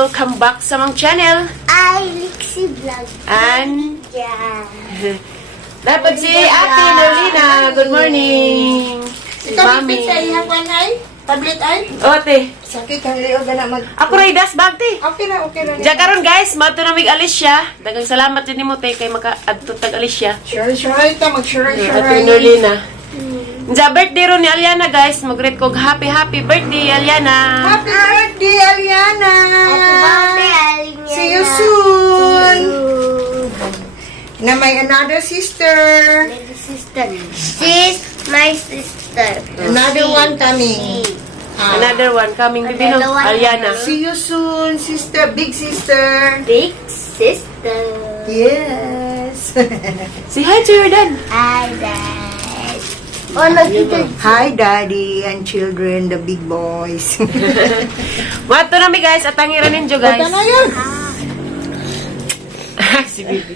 welcome back sa mga channel. Lixie Vlog. And Yeah. dapat si Ate Nolina. Good morning. Mami. Sa iyang wanay? Tablet ay? Ote. Sakit ang liyo na mag... Ako rin das bagti. Okay na. Diyan karon guys, mato na mig Alicia. Dagang salamat din mo tay kay maka-adto tag Alicia. Sure ta. Mag-sure. Ate Nolina. Sa birthday ron ni Aliana guys, mag-greet ko happy birthday Aliana. Happy birthday, Aliana! Happy birthday, Alina. See you soon! Na may another sister. Baby sister. She's my sister. Another one coming. Another one coming bibi no Another one. Aliana. See you soon, sister. Big sister. Big sister. Yes. Say hi to your dad. Hi, Dad. Oh, nagkita. Hi, Daddy and children, the big boys. Mato na mi guys, at tangiran ninyo guys. Ito na yun. Si Bibi.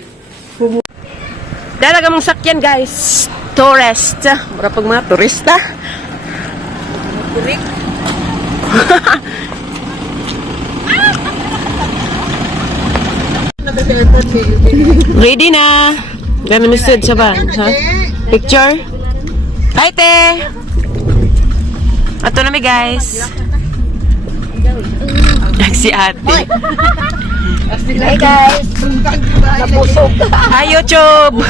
Dalaga mong sakyan guys. Tourist. Mura pag mga turista. Ready na. Gano'n mistud sa ba? Ha? Picture? Hi, te! Ato na mi guys. Si ate. Hi, guys. Hi, YouTube!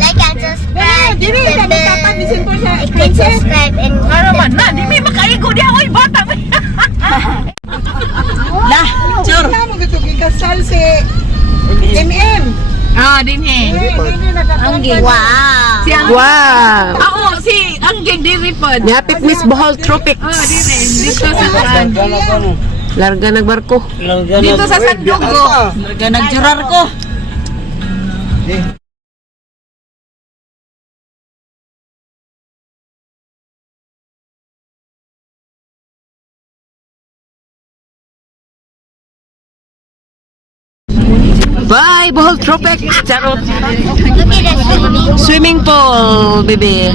Like and subscribe. Click subscribe and Na, di may makaigo di ako yung bata. Lah, sure. Wala mo ito kasal si MM. Ah, din eh. wow. Wow! Ako, si Anggeng Diripod. Yapit Miss Bohol Tropics. Dito sa Larga nagbarko. Dito sa Sandugo. Larga nagjurar ko. Bye, Bohol Tropics. Charot. Look at the Swimming swimming. pool, baby.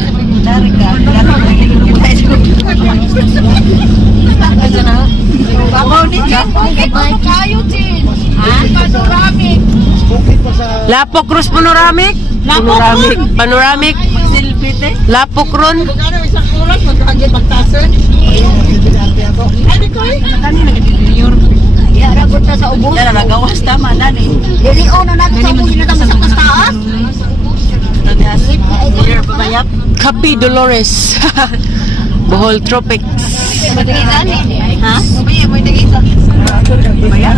Lapo Cruz Panoramic. Panoramic. Lapo Ron. Sa ubos. Yan, nagawas tama na ni. Dili ono na sa ubos na sa taas. Capi Dolores. Bohol Tropics. Ha? May nagisa. Baya?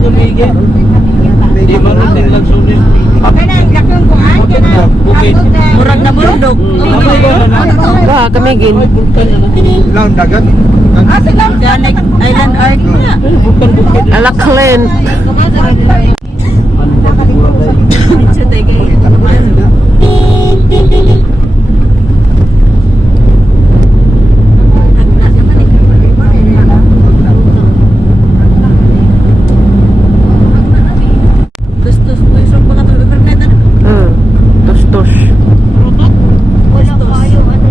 Kamigin. Di maruting lang sulit. Bukid. Murag na burundok. Wah, kamigin. Laon dagat. Janek Island Art na. Bukan bukid. Alaklen. Sa tagay. Tos. Wala kayo ano.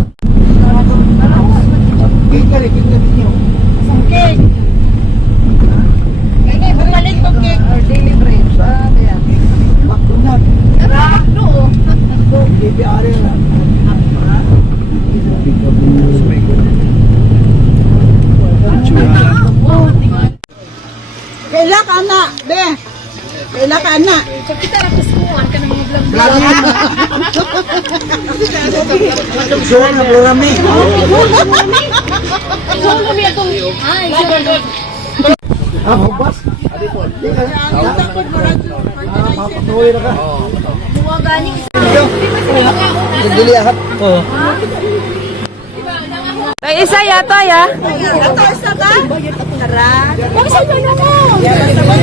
Kaila ka na, be. Kaila ka na. Suwan na programi. Bas. Papatuloy na ka. Nagdili ahap. Oo. Ay, isa yata ya. Ito, isa ka?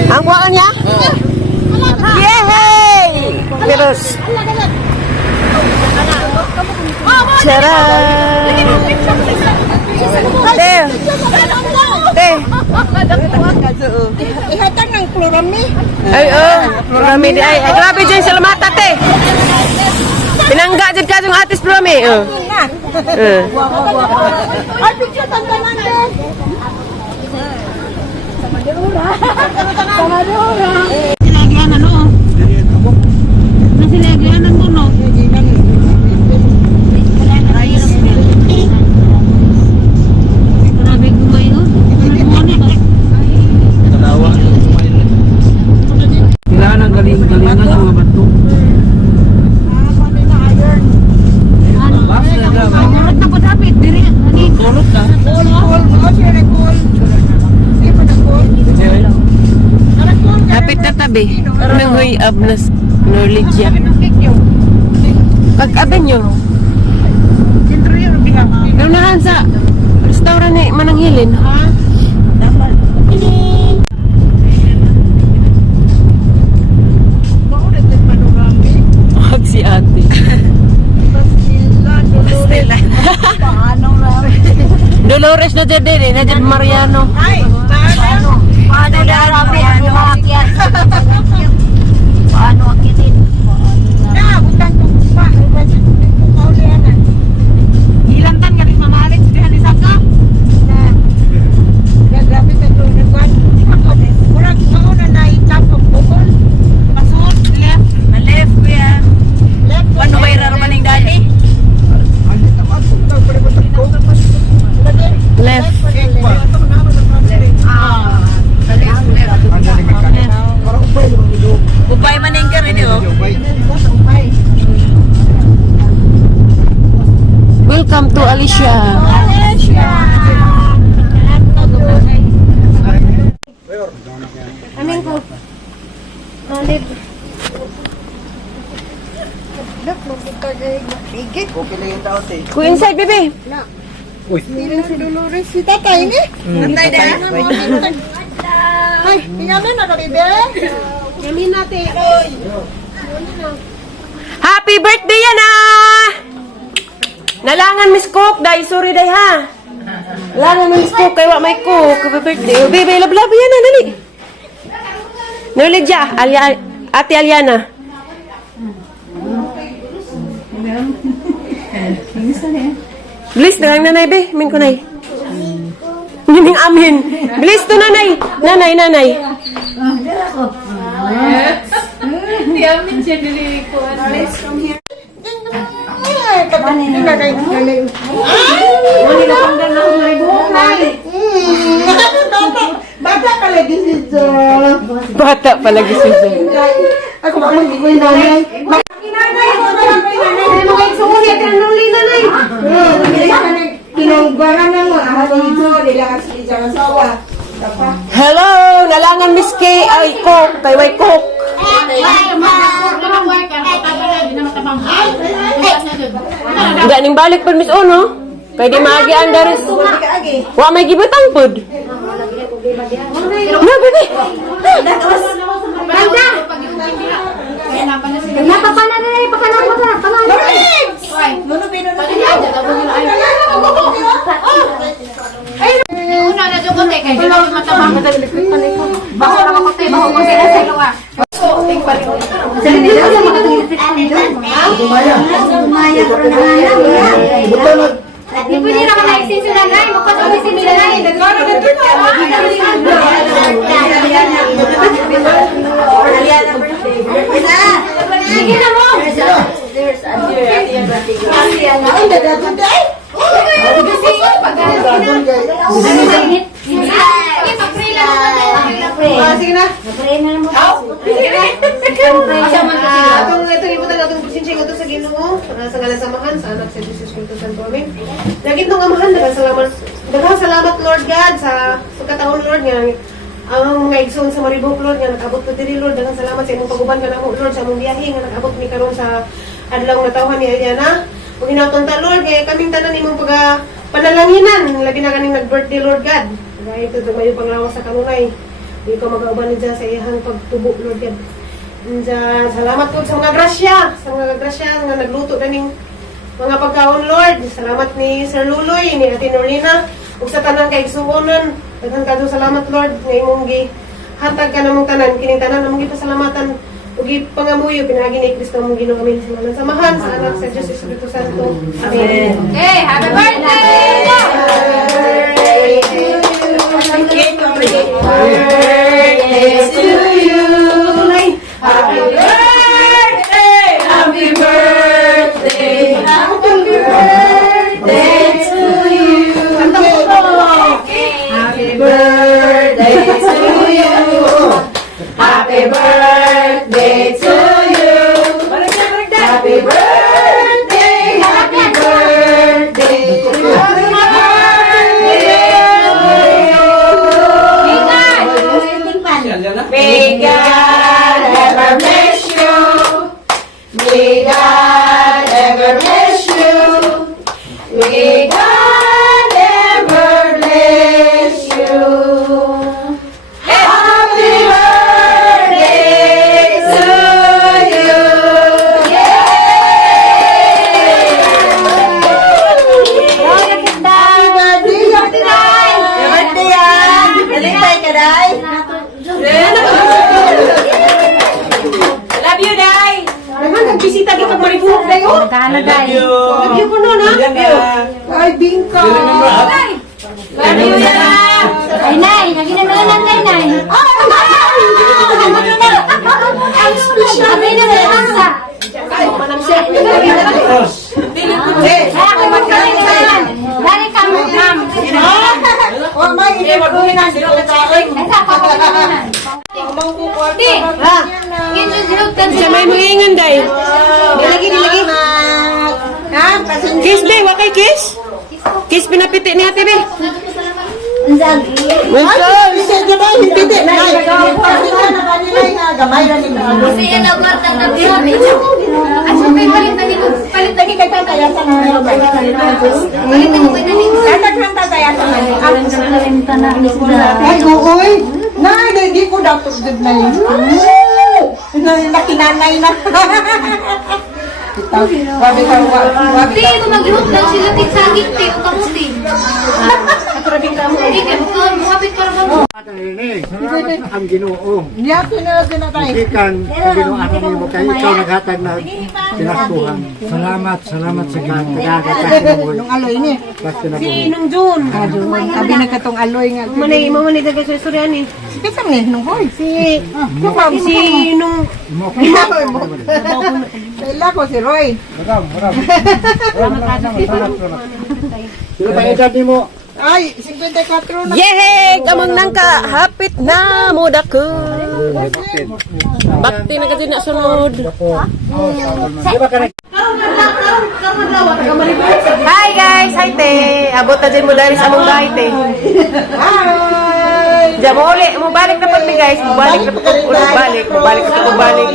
Ang kuhaan niya? Yehey! Virus. Charan! Te! Te! Ihatag ng Florami. Ay, Florami di ay. Ay, grabe dyan sa lamata, te! Pinangga dyan ka yung atis Florami. Ay, picture tanda natin. Silagyan ano? Nasilagyan ng muno. Grabe gumay oh. Dalawa. Kailangan ng galingan ng mga bato. Murot na po dapat. Diri. Tulog ka. Kapit na tabi. Nang huy abnas. Norligya. Kag-aben nyo. Naunahan sa restaurant ni Mananghilin. Wag si ate. Dolores na dyan din eh. Na dyan Mariano. Paano darami ang umakyat? Paano akitin? Ilang tan galing mamalit si Dihan Isaka? Pasod, left. Na-left ko yan. Paano ba yung raramaning dati? Left. Upay maning ka rin oh. Welcome to Alicia. Amin ko. Alib. Okay lang yung tao, te. Go inside, baby. Si Dolores, si tatay ni. Tatay na. Ay, tingnan na kami, be. Yamin natin. Happy birthday yan ah! Nalangan Miss Cook, day sorry day ha. Nalangan Miss Cook, kay wa may cook. Happy birthday. Oh, baby, love yan na, dali. Norligya, Ate Aliana. Bilis na lang nanay, be. Amin ko, nay. Yining amin. Bilis to, nanay. Nanay. Bata ka lagi si Jo. Bata palagi si Jen. Ako ba lagi ko yung nanay? Kinanggaran na mo. Ako ito, nila kasi sa asawa. Hello, nalangan Miss K. Ay, Cook. Kay way Cook. Hindi ning balik pa Miss Ono. Kay di maagi andares. Wa may gibutang pod. Na, baby. Pwede naman na-extend sila na. Magpapag-extend sila na. Sige na mo. Sige na. Atong libutan atong pasensya nga sa Ginoo, sa ngalan samahan sa anak sa Jesus Cristo Santo Amen. Lagi tong amahan daghang salamat Lord God sa pagkataon Lord nga ang mga igsoon sa Maribok Lord nga nakabot ko diri Lord. Daghang salamat sa imong paguban kanamo Lord sa among biyahe nga nakabot mi karon sa adlaw nga tawhan ni Eliana. Ug hinaton ta Lord kay kaming tanan imong panalanginan labi na kaning nag-birthday Lord God. Kaya ito mayo panglawas sa kanunay. Di ko mag-auban dyan sa iyang pagtubo Lord God. Salamat po sa mga grasya, nga nagluto na ning mga pagkaon, Lord. Salamat ni Sir Luloy, ni Ate Norlina, ug sa tanan kay igsuonan. Daghang kadto salamat, Lord, nga imong gihatag ka namong tanan, kining tanan namong gipasalamatan ug gipangamuyo pinagi ni Kristo among Ginoo amin sa mga samahan sa anak sa Dios Espiritu Santo. Amen. Hey, happy birthday! Happy birthday! Happy birthday! Happy birthday to you! Happy birthday to you! Happy birthday to you! Happy birthday! Happy birthday! May God ever bless you. May God ever bless you. May God ever bless you. Happy birthday to you. Love you, Day. Naman, nagbisita ka pag maribuhok na yun. Nagkalagay. Love you po nun, ha? Ay, bingka. Love you, Day. Ay, Nay, naginanalan kay Nay. Abay na sa asa. Ako magkali na yan. Dari ka mo, ma'am. Oh, may Mabuhay na sila ka chaling. Ay, sa kapapaganan. Di. Ginjujurutan Sa may mangingan, day. Nilagi, nilagi. Kiss, day. Wakay kiss. Kiss pinapiti ni ate, be. Welcome! Hindi na. Gamay na ni Kasi yan ang wartang na biyahe. At siya may palit na nito. Palit na nito. Palit na nito. Ay, uoy! Nay, hindi ko dapat good na yun. Nakinanay na. Wabi ka, wabi Hindi, kung mag-hook lang sila tigsagit, te, o kamuti. Hindi, kaya mukapit para mo. Ang Ginoo. Niyati na din na tayo. Ikan, ang Ginoo anak mo kay ikaw naghatag na pinaskuhan. Salamat sa Ginoo. Nagagatag mo. Nung aloy ni. Basta na Si Nung Jun. Sabi na katong aloy nga. Manay, mamanay daga sa Suryani. Kitang ni, nung boy. Si Nung... Kailan ko si Roy. Sino pa edad mo? Ay, 54 na. Yehey! Kamang nang ka hapit na mo dako. Bakti na kasi na sunod. Hi guys! Hi te! Abot na din mo dahil sa mong gahi te. Hi! Diyan mo uli. Mubalik na pag ni guys. Mubalik na pag ulit balik. Mubalik na pag balik.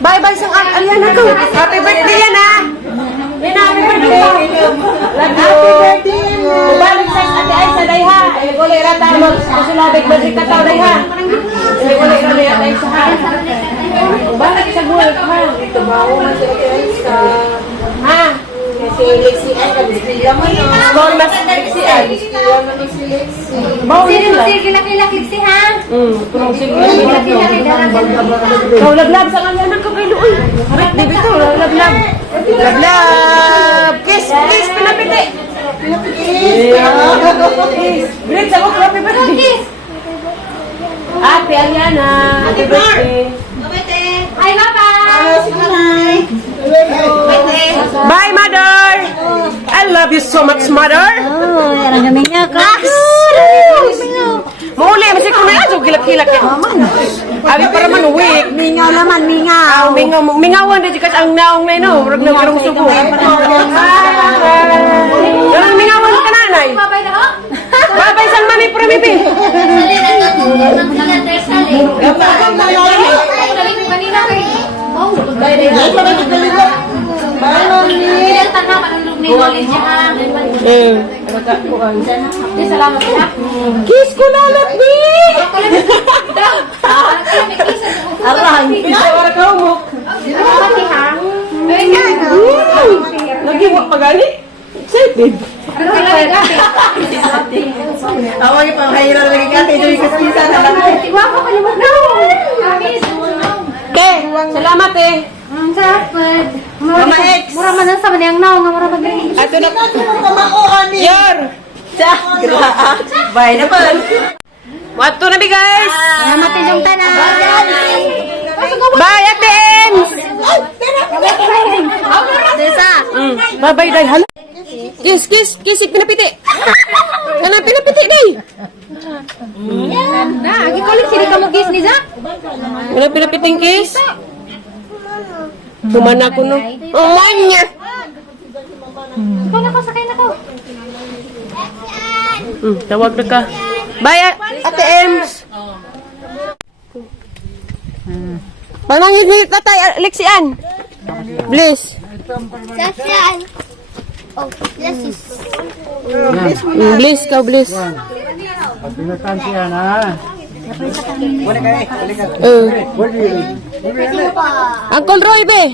Bye bye sang Aliana ko. Happy birthday yan ha! Lina, happy birthday! Love you! Mubalik sa ate ay sa day ha! Ay uli rata magsusulabig magic na tao day ha! Ay uli rata ay sa ha! Mubalik sa buhay ha! Ito ba ako na si ate ay sa... Ha? Si Lexi ay nag-sila mo no. Small mas Lexi ay. Sino kilaki-laki si ha? Turong sige. Kilaki-laki dalaga. Kau lablab sa kanya ng kabilo. Uy, harit, di bito, lablab. Lablab. Kiss, kiss, pinapiti. Kiss. Great, sa ko, happy birthday. Ate Aliana, happy birthday. Ay, bye-bye! Bye, mother. I love you so much, mother. Oh, yarang kami nga ka. Muli, masih ko na yan. Kilak-kilak yan. Abi para man uwi. Mingaw naman, mingaw. Mingawan din kasi ang naong na ino. Murag na karong subo. Mingawan ka nanay. Bye-bye na ho? Babay sang mami pramibi. Sali na nga. Nagkalantar sali. Sali ko kanina kay... Oh, Pinang tanong, anong knowledge niya ha? Salamat ha. Kiss ko na labi. Arang. Arang. Isa wala ka umok. Salamat ha. Lagi mo pagani? Excited. Ako yung panghahirap lagi kate. Ito yung kaspisa na lang. Okay, salamat eh. Ang sapad. Mama X. Mura man sa maniyang naong nga mura magani. Ato na. Kamao ni. Yor! Bye na po. Wato na bi guys! Salamat inyong tanan. Bye, Ate Ems! Desa. Bye-bye, day. Hala. Kiss. Pinapiti. Kana pinapiti, day. Na, agi kulit sini kamu gis ni Zak. Pinapiting kiss. Humana ko no. Umanya. Ikaw na ko, sakay na ko. Tawag na ka. Bye, Ate Ems. Panangin ni Tatay Alexian. Bliss. Sasyan. Oh, lesis. Bliss ka, Bliss. Pinakan siya na. Uncle Roy, be.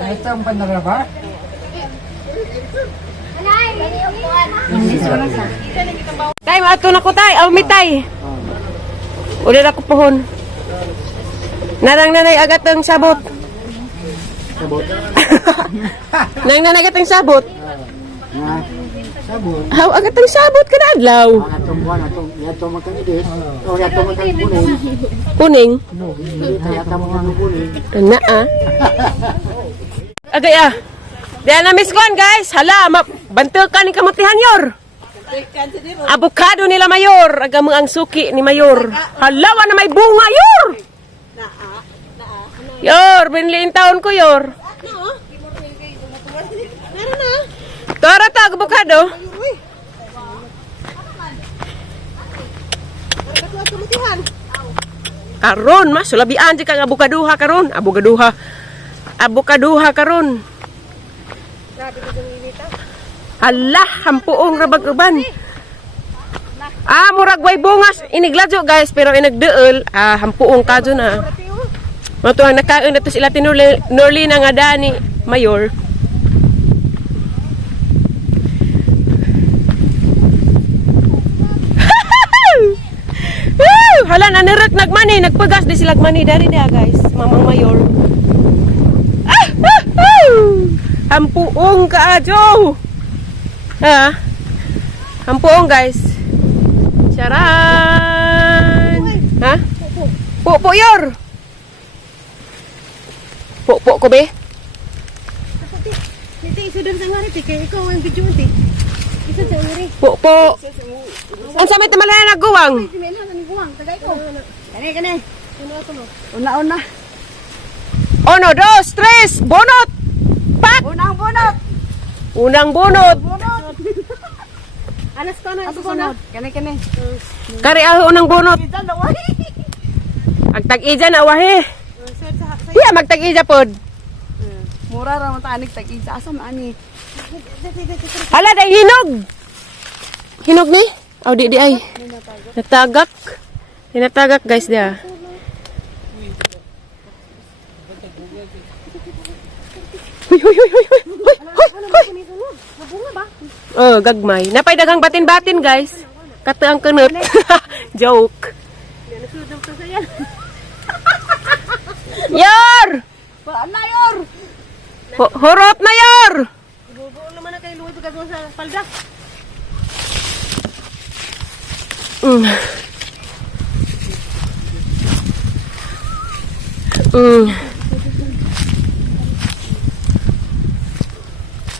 Ito ang pandaraba? Tay, maato na ko tay. Aw, mitay. Ulit ako pohon. Narang nanay agat ang sabot. Sabot. Nang nanagat ang sabot. Ha? Sabot. Haw, agat ang sabot ka na adlaw. Ang atong buwan, atong magkanidis. O atong magkanikunin. Kuning. Atong magkanikunin. Na ah. Agay ah. Diyan na miss kon guys. Hala, bantil ka ni kamutihan yor. Avocado nila mayor. Agam ang suki ni mayor. Hala, na may bunga yor. Yor, binliin taon ko yor. Tara ta, avocado. Karon, mas sulabian di kang avocadoha karon. Avocadoha karon. Allah, hampuong rabag-uban. Murag way bungas. Inigladyo guys, pero inagdeul. Hampuong kadyo na. Mato ang nakaon na to sila tinurli na nga dani, mayor. Hala, nanirak nagmani. Nagpagas di sila gmani. Dari dia guys, mamang mayor. Hampuong kaadyo. Ha? Hampuong guys. Charan. Ha? Po yor. Po ko be. Niti, isa doon sa ngari, kaya ikaw ang video mo, ti. Isa sa ngari. Po. Ang sa may tamalaya nagguwang. Kani. Una. Uno, dos, tres, bonot. Pak. Unang bonot. Alas ko na, ito ko na. Kani. Kari aho unang bonot. Agtag-ija na wahe. Iya, magtag-ija pod. Mura ra man tanig tag-isa. Asa man ani? Hala, day hinog. Hinog ni? Aw, di ay. Natagak. Tinatagak guys dia. Huy. Gagmay. Napay daghang batin-batin guys. Kataang kenut. Joke. Yor! Paana yor? Horot na yor! Bubuo naman na kayo luto ka doon sa palda.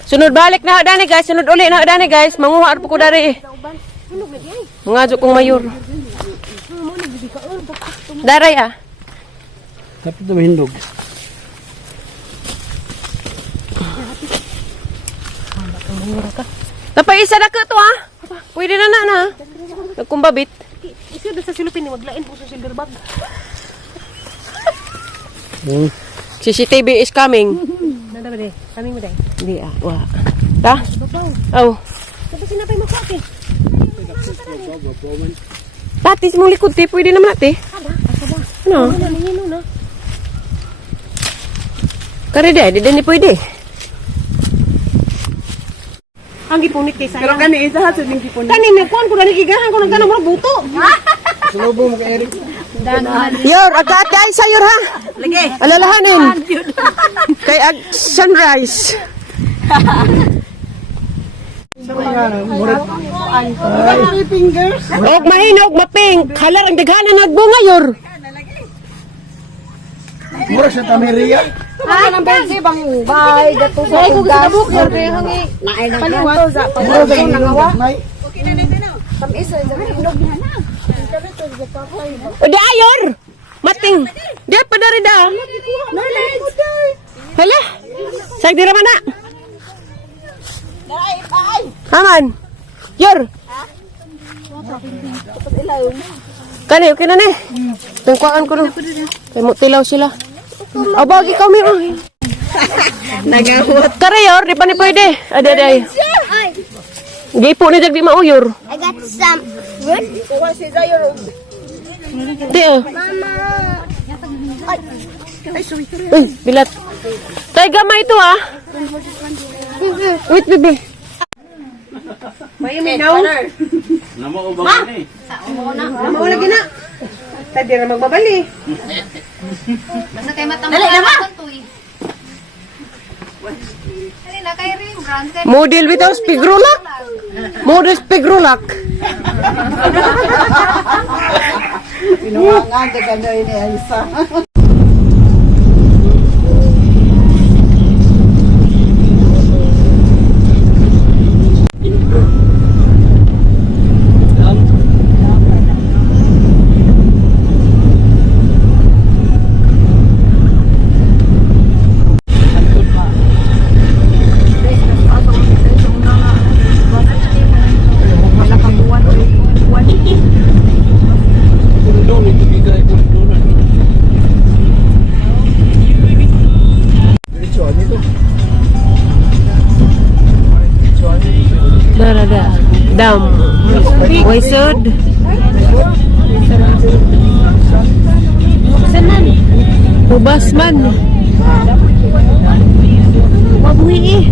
Sunod balik na dani guys, sunod uli na dani guys. Manguha po ko dari. Mangadyo kong mayor. Daray ah. Tapos ito mahindog. Tapay isa na ka to ah. Pwede na na. Nagkumbabit. Isa doon sa silupin ni maglain po sa silver bag. CCTV is coming. Nada ba de? Kami mo de. Hindi ah. Wa. Ta? Oh. Tapos sinapay mo ko ate. Tatis mong likod, te. Pwede naman natin. Ano? Kare di ni pwede. Ang gipunit kay sayang. Pero kani isa ha sa ding kipon. Kani na kuan ko na gigahan ko nagtanong mo buto. Sulubo mo kay Eric. Yor, agad ay sayor ha. Lagi. Alalahanin. Kay sunrise. Fingers. Og mahinog, maping. Halar ang daghanan nagbunga yor. Mura siya tamiria. Ay, nang bensi bang bay gato sa tugas. Paliwan to sa nangawa. O di ayor. Mating. Di pa dari da. Hala. Sag dira mana? Aman. Yor. Kani, okay na ni. Tungkuan ko no. Kay mo tilaw sila. Abag ikaw mi. Nagawat. Kare yor, di pa ni pwede. Ada. Gipo ni jagdi mauyor. I got some wood. Kuha si Zayor. Di oh. Uy, bilat. Tay gamay ito ah. Wait, baby. May minaw. Namo ubang ni. Namo lagi na. Tadi ra magbabali. Basta kay matambal na to eh. Dali na kay Rembrandt kay Model bitaw spigrulak. Model spigrulak. Pinuwangan ka kanya ini Elsa. Darada. Dam. Waisod. Ubas man. Mabuhi eh.